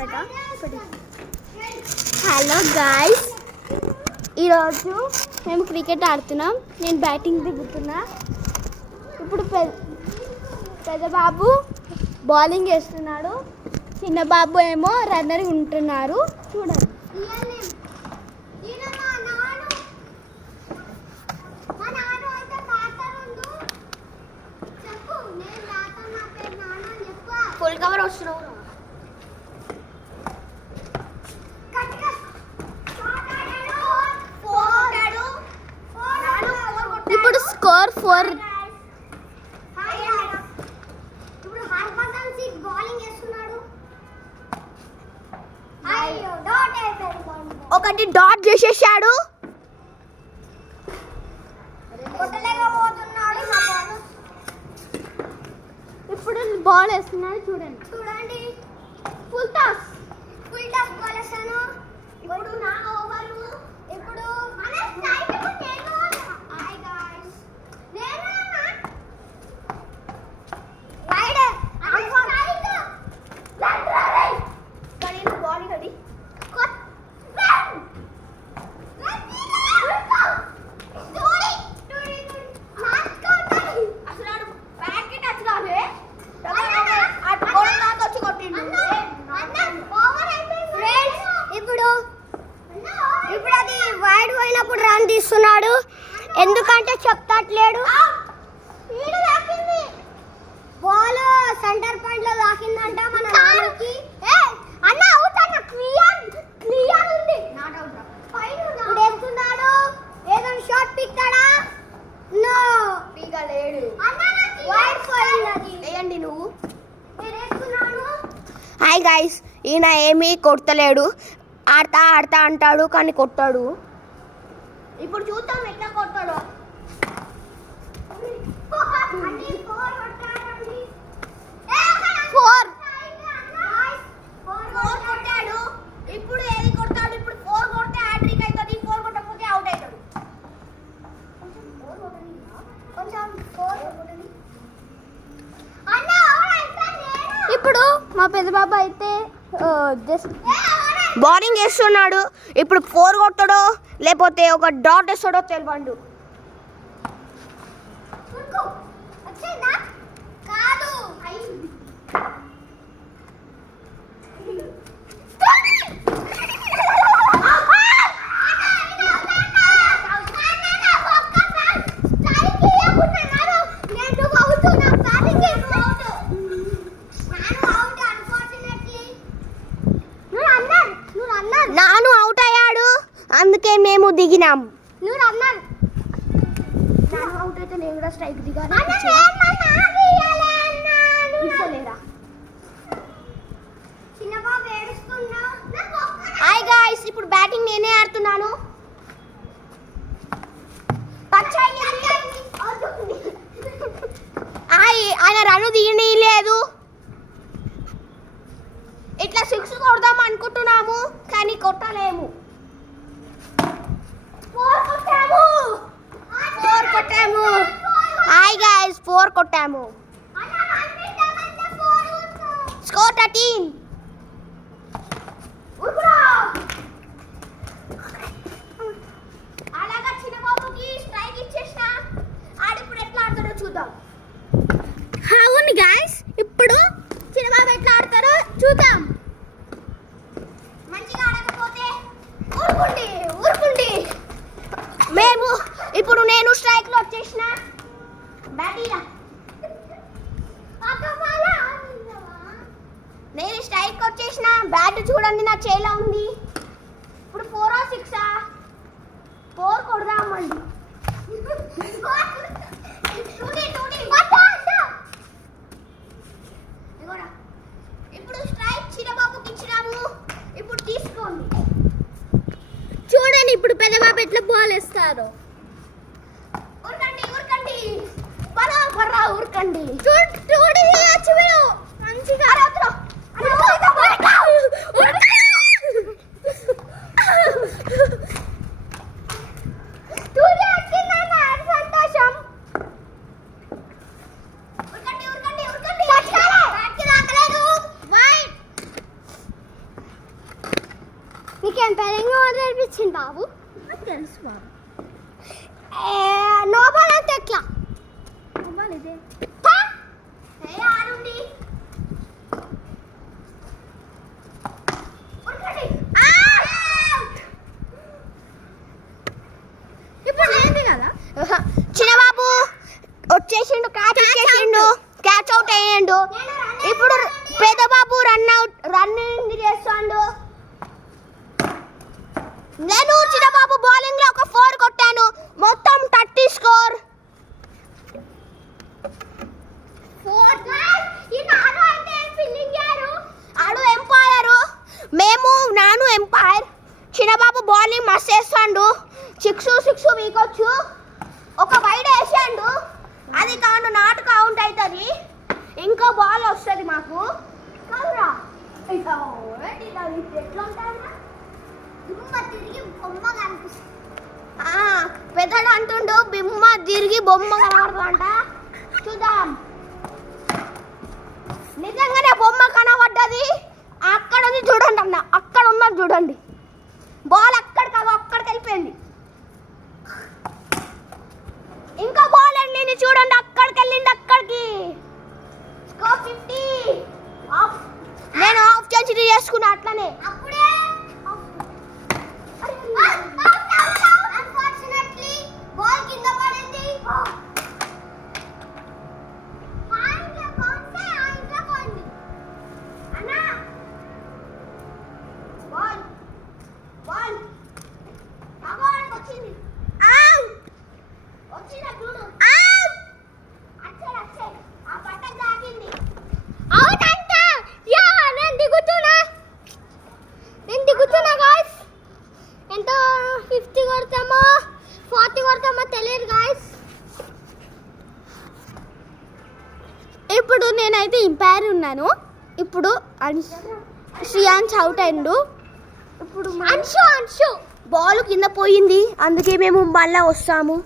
Hello guys, ఈరోజు మేము cricket ఆడుతున్నాం. నేను బ్యాటింగ్ దిగుతున్నా. ఇప్పుడు పెద్ద బాబు బౌలింగ్ వేస్తున్నాడు, చిన్న బాబు ఏమో రన్నర్ ఉంటున్నారు. చూడండి. ఫుల్ కవర్ వస్తున్నావు. ఇప్పుడు స్కోర్ 4. ఒకటి డాట్ చేసేసాడు. ఇప్పుడు బాల్ వేస్తున్నాడు. చూడండి ఫుల్ టాస్ బాల్ వేస్తాను. ఇప్పుడు నా ఓవర్. ఇప్పుడు అది వైడ్ పోయినప్పుడు రన్ తీస్తున్నాడు, ఎందుకంటే చెప్తాట్లేడు. బాల్ సెంటర్ పాయింట్ లో తాకిందంట. మన అన్న అవుట్ అన్న. క్లియర్ ఉంది. ఇప్పుడు వేస్తున్నాడు. ఏదైనా షాట్ పీక్తాడా? నో, పీకలేడు. వైడ్ పోయింది. వేయండి నువ్వు. హాయ్ గైస్, ఈయన ఏమీ కొడతలేడు. ఆడతా ఆడతా అంటాడు కానీ కొట్టాడు. ఇప్పుడు చూద్దాం ఎట్లా కొట్టాడు. 4 కొట్టాడు. ఇప్పుడు ఏది కొడతాడు? ఇప్పుడు 4 కొడితే హ్యాట్రిక్ అవుతుంది. 4 కొట్టకపోతే అవుట్ అవుతాడు. ఇప్పుడు మా పెద్ద బాబు అయితే జస్ట్ బౌలింగ్ వేస్తున్నాడు. ఇప్పుడు 4 కొట్టాడో లేకపోతే ఒక డాట్ వేస్తాడో తెలియదు. నాను అవుట్ అయ్యాడు, అందుకే మేము దిగినాం. నాను అవుట్ అయితే నేను కూడా స్ట్రైక్ దిగాను. హాయ్ గాయ్స్, ఇప్పుడు బ్యాటింగ్ నేనే ఆడుతున్నాను. ఆయన రన్ను దిగనీయలేదు. ఇట్లా 6 కొడదాం అనుకుంటున్నాము కానీ కొట్టలేము. 4 కొట్టాము. హాయ్ గైస్, 4 కొట్టాము. స్కోర్ 13. అలాగా చిన్న బాబుకి స్ట్రైక్ ఇచ్చేసిన. ఆడిప్పుడు ఎట్లా ఆడతాడో చూద్దాం. అవును గైస్, ఇప్పుడు చిన్న బాబు ఎట్లా ఆడతారో చూద్దాం. మంచిగా ఆడకపోతే ఊరుకుండి. మేము ఇప్పుడు నేను స్ట్రైక్ లో వచ్చేసిన. నేను స్ట్రైక్ వచ్చేసిన. బ్యాట్ చూడండి నా చేలా ఉంది. ఇప్పుడు 4 or 6 4 కొడదామండి. ఇప్పుడు స్ట్రైక్ చిన్నబాబుకి ఇచ్చినాము. ఇప్పుడు తీసుకోండి. చూడండి ఇప్పుడు పెద్దబాబు ఎట్లా బాల్ వేస్తారు. ఊరకండి. చూడండి మంచిగా సంతోషం. నీకు ఎంపైరింగ్ అనిపించింది బాబు? తెలుసు బాబు. నో బాల్ అంటే ఎట్లా? నో బాల్ ఇదే ఆడుండి ఇప్పుడు ఏంటి కదా. చిన్నబాబు వచ్చేసిండు, క్యాచ్ ఇచ్చేసిండు, క్యాచ్ అవుట్ అయ్యిండు. ఇప్పుడు పెద్దబాబు రన్నింగ్ చేస్తాడు. నేను చిన్నబాబు బౌలింగ్ లో ఒక 4 కొట్టాను, మొత్తం 30 స్కోర్. ఆడు ఎంపైర్, మేము నాను ఎంపైర్. చిన్నబాబు బౌలింగ్ మస్తు వేస్తాడు, 6 వీకొచ్చు. ఒక వైడ్ వేసాడు, అది నాట్ కౌంట్ అవుతుంది. ఇంకో బాల్ వస్తుంది మాకు. పెద్దడు అంటుండు బిమ్మ తిరిగి బొమ్మ కనబడుతుందంట. చూద్దాం. నిజంగానే బొమ్మ కనబడ్డది. అక్కడ ఉంది చూడండి అన్న, అక్కడ ఉన్నది చూడండి. బాల్ అక్కడికి వెళ్ళిపోయింది. ఇంకా బాల్ వెళ్ళింది చూడండి, అక్కడికి వెళ్ళింది. అక్కడికి స్కోర్ 50. నేను హాఫ్ సెంచరీ చేసుకున్నా అట్లనే. ఎంత 50 కొడతామో 40 కొడతామో తెలియదు గాయస్. ఇప్పుడు నేనైతే ఎంపైర్ ఉన్నాను. ఇప్పుడు శ్రీయాన్స్ అవుట్ అయిండు. ఇప్పుడు అంశు బాల్ కింద పోయింది, అందుకే మేము మళ్ళీ వస్తాము.